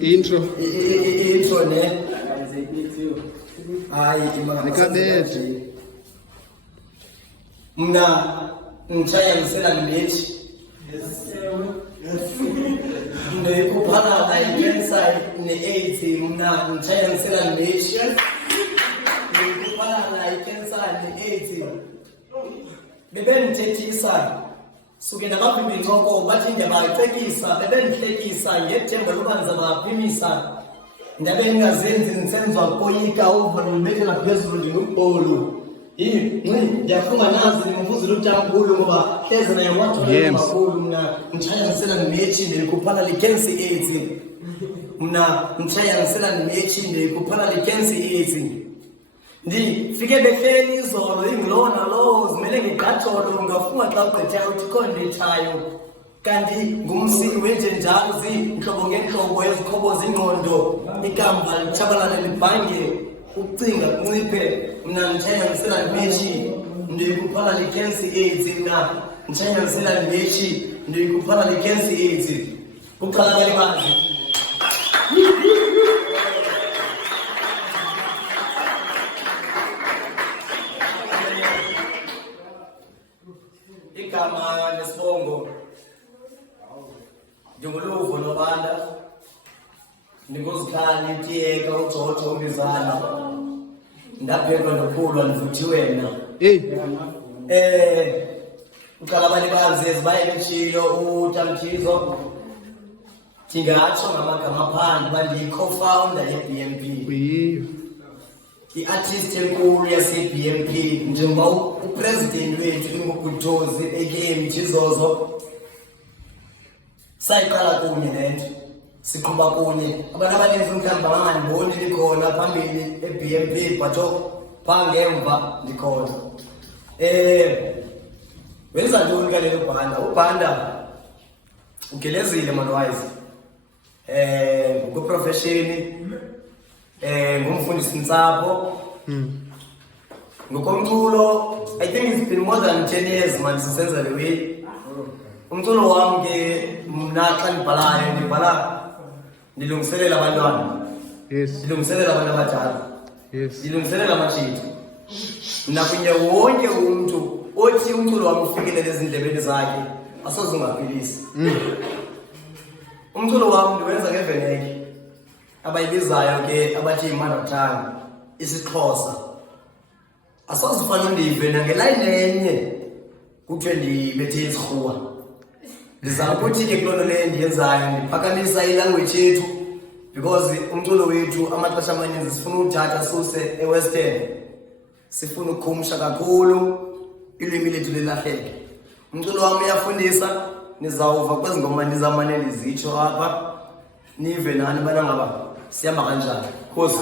Intro ne hayi Nikabethe. Mna ngishaya ngisela ngimethi ndikuphala cancer ne-AIDS mna ngishaya ngisela ngimethi ndikuphala cancer ne-AIDS bebendithethisa suke nabavimbi incoko bathi ndiyabaxekisa bebendihlekisa ngethemba loba ndizabaphimisa ndabe ndingazenzi ndisenziwa koyika uva ndibethela phezulu ndingubholu ndiyafunga nazi ndimfuzile utamkhulu ngoba hleze naye wathulemakhulu mna nditshaya ngisela ndimethi ndikuphala licancer AIDS mna nditshaya ngisela ndimethi ndikuphala licancer AIDS ndifike behleli izolo ingulowo nalowo zimele ngigqatholo ungafunga xa ugqithayo uthi kho nditshayo kanti ngumsiki wenje njalo ziintlobo ngeentlobo ezikhobo zingqondo ikamva litshabalale libhange ukucinga kunciphe mna nditshaya ngisela ndimethi ndikuphala licancer AIDS mna nditshaya ngisela ndimethi ndikuphala licancer AIDS kuqala kwelibazi igama nesibongo ndinguluvo Nobanda ndinguzikhali Tiyeka uGxoxo uMbizana ndaphekwa nokhulwa ndivuthi wena uqala abalibanzi ezibayele utshilo uTamthizo ndingatsho ngamagama phandle uba ndiyi-co-founder ye-BMP i-artist enkulu yase-BMP njengoba upresident wethu inguguthozi aka Mjizozo sayiqala kunye lento siqhuba kunye abantu abaninzi mhlawumbi bangangandiboni likhona phambili e-BMP but phaa ngemva ndikhona wenza ntoni kalelo ubhanda ugelezile manwise ngokweprofeshini ngumfundisi ntsapho ngokomculo I think it's been more than 10 years man sisenza le way umculo wami ke mna xa ndibhalayo ndibhala ndilungiselela abantwana ndilungiselela abantu abadala ndilungiselela amatshitshi mna kunye wonke umntu othi umculo wami ufikelele ezindlebeni zakhe asoze ungaphilisi umculo wami ndiwenza ngeveneke abayibizayo ke abathi yi-mother tongue isiXhosa asazifana undive nangelayini enye kuthiwe ndibethe izirhuwa ndizama ukuthi ke kuloo nto leyo ndiyenzayo ndiphakamisa ilanguage yethu because umculo wethu amaxesha amaninzi sifuna uthatha suse e-western sifuna ukukhumsha kakhulu ilwimi lethu lilahleke umculo wami uyafundisa nizawuva kwezi ngoma ndizamane ndizitsho apha nive nani bana ngaba siyamba kanjani khosi